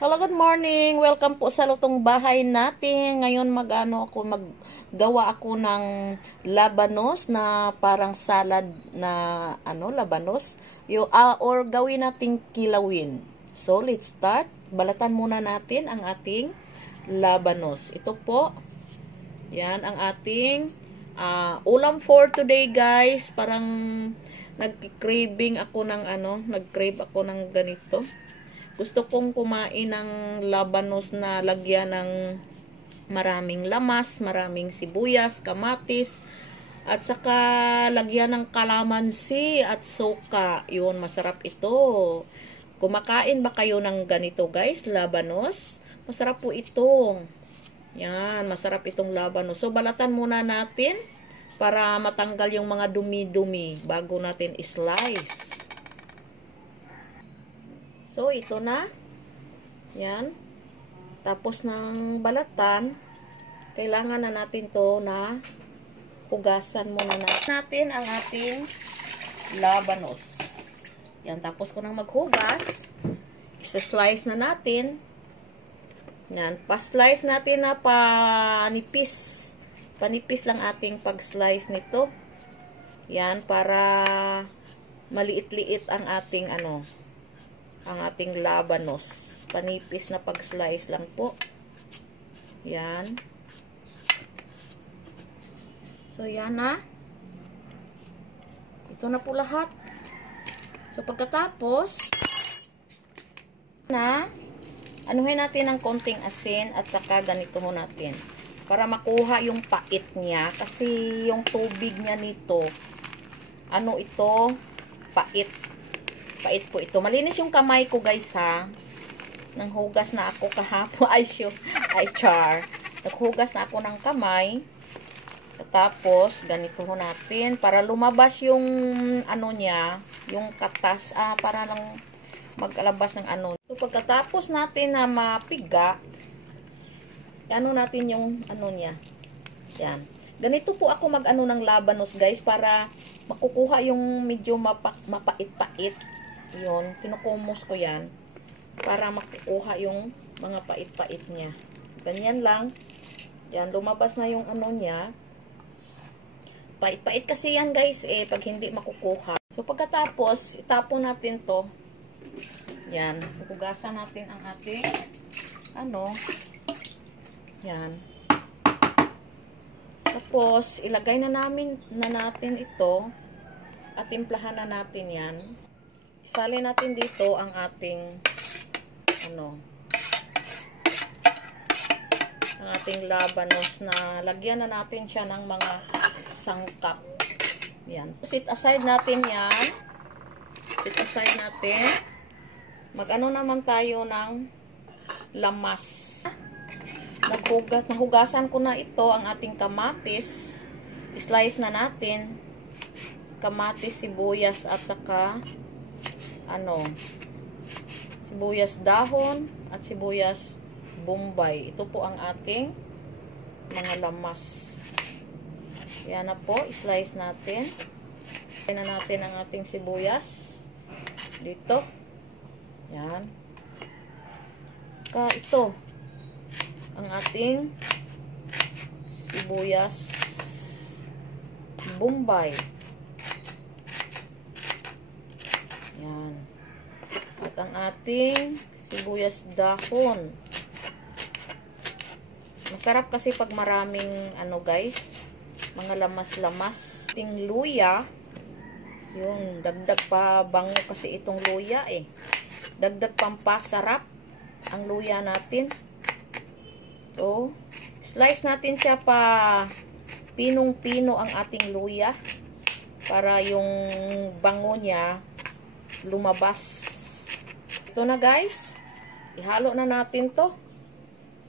Hello, good morning. Welcome po sa lutong bahay natin. Ngayon maggawa ako ng labanos na parang salad na labanos. Or gawin nating kilawin. So, let's start. Balatan muna natin ang ating labanos. Ito po. Yan ang ating ulam for today, guys. Parang nag-crave ako ng ganito. Gusto kong kumain ng labanos na lagyan ng maraming lamas, maraming sibuyas, kamatis, at saka lagyan ng kalamansi at suka. Yun, masarap ito. Kumakain ba kayo ng ganito, guys? Labanos? Masarap po ito. Yan, masarap itong labanos. So, balatan muna natin para matanggal yung mga dumi-dumi bago natin i-slice. So, ito na. Yan. Tapos ng balatan, kailangan na natin to na hugasan muna natin ang ating labanos. Yan. Tapos ko nang maghugas, isa-slice na natin. Yan. Pa-slice natin na panipis. Panipis lang ating pag-slice nito. Yan. Para maliit-liit ang ating ang ating labanos. Panipis na pag-slice lang po. Yan. So, yan na. Ito na po lahat. So, pagkatapos, anuhin natin ng konting asin at saka ganito mo natin. Para makuha yung pait niya. Kasi yung tubig niya nito, ito, pait. Pait po ito. Malinis yung kamay ko, guys, ha. Nanghugas na ako kahapon. Char. Naghugas na ako ng kamay. Tapos, ganito ho natin. Para lumabas yung, niya, yung katas, para lang maglabas ng So, pagkatapos natin na mapiga, natin yung, niya. Yan. Ganito po ako ng labanos, guys, para makukuha yung medyo mapait-pait. Yun, kinukumos ko yan para makukuha yung mga pait-pait niya. Ganyan lang. Yan, lumabas na yung niya. Pait-pait kasi yan, guys, pag hindi makukuha. So, pagkatapos, itapon natin to. Yan, hugasan natin ang ating yan. Tapos, ilagay na natin ito at timplahan na natin yan. Isali natin dito ang ating ang ating labanos na lagyan na natin siya ng mga sangkap. Yan. Set aside natin yan. Set aside natin. Naman tayo ng lamas. Nahugasan ko na ito ang ating kamatis. Slice na natin. Kamatis, sibuyas at saka sibuyas dahon at sibuyas bombay. Ito po ang ating mga lamas. Yan na po, slice natin. Slice na natin ang ating sibuyas dito. Yan. Ito ang ating sibuyas bombay. Yan. At ang ating sibuyas dahon. Masarap kasi pag maraming guys, mga lamas-lamas. Ating luya. Yung dagdag pa bango kasi itong luya Dagdag pampasarap ang luya natin. So, slice natin siya pa pinong-pino ang ating luya para yung bango niya lumabas. Ito na, guys. Ihalo na natin to.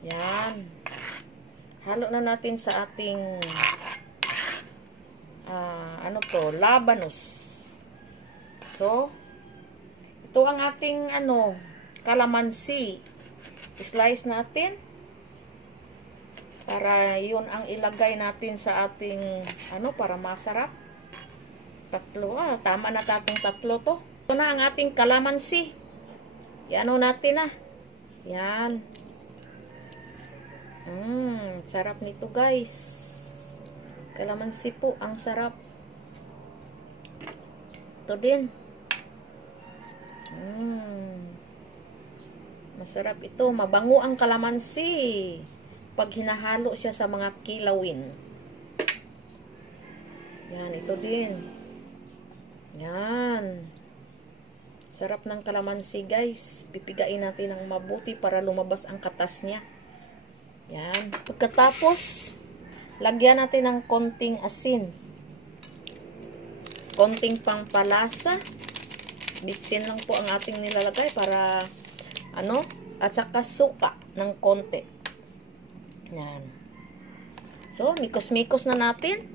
Yan. Halo na natin sa ating labanos. So, ito ang ating kalamansi. Slice natin para yun ang ilagay natin sa ating para masarap. Tatlo, tama na tatong tatlo to. Ito na ang ating kalamansi. Iano natin Yan. Sarap nito guys. Kalamansi po, ang sarap. Ito din. Masarap ito. Mabango ang kalamansi pag hinahalo siya sa mga kilawin. Yan, ito din. Yan. Sarap ng kalamansi guys. Pipigain natin ng mabuti para lumabas ang katas niya. Yan. Pagkatapos, lagyan natin ng konting asin. Konting pampalasa. Bitsin lang po ang ating nilalagay para at saka suka ng konti. Yan. So, mikos-mikos na natin.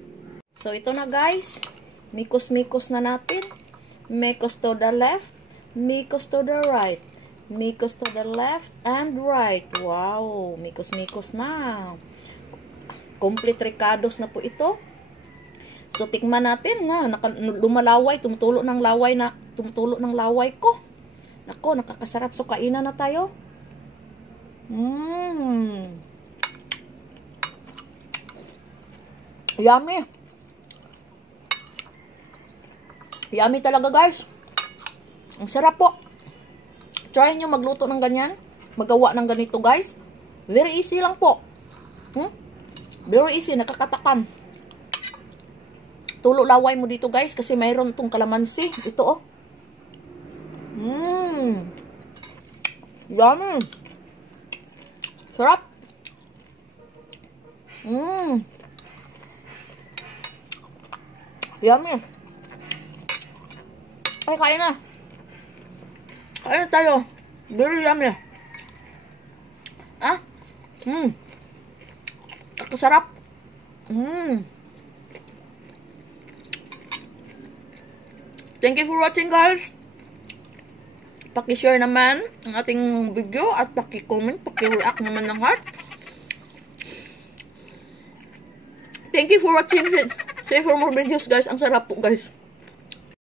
So, ito na guys. Mikos-mikos na natin. Mikos to the left. Mikos to the right. Mikos to the left and right. Wow. Mikos-mikos na. Complete ricados na po ito. So, tikman natin na. Lumalaway. Tumutulo ng laway ko. Nako, nakakasarap. So, kainan na tayo. Yummy. Yummy talaga guys. Ang sarap po. Try nyo magluto ng ganyan. Magawa ng ganito guys. Very easy lang po. Very easy. Nakakatakam. Tulo laway mo dito guys. Kasi mayroon tong kalamansi. Ito oh. Yummy. Sarap. Yummy. Ay, kain na. Kain na tayo. Very yummy. Ako sarap. Thank you for watching guys. Paki-share naman ang ating video at paki-comment, paki-react naman ng heart. Thank you for watching. Stay for more videos guys. Ang sarap po guys.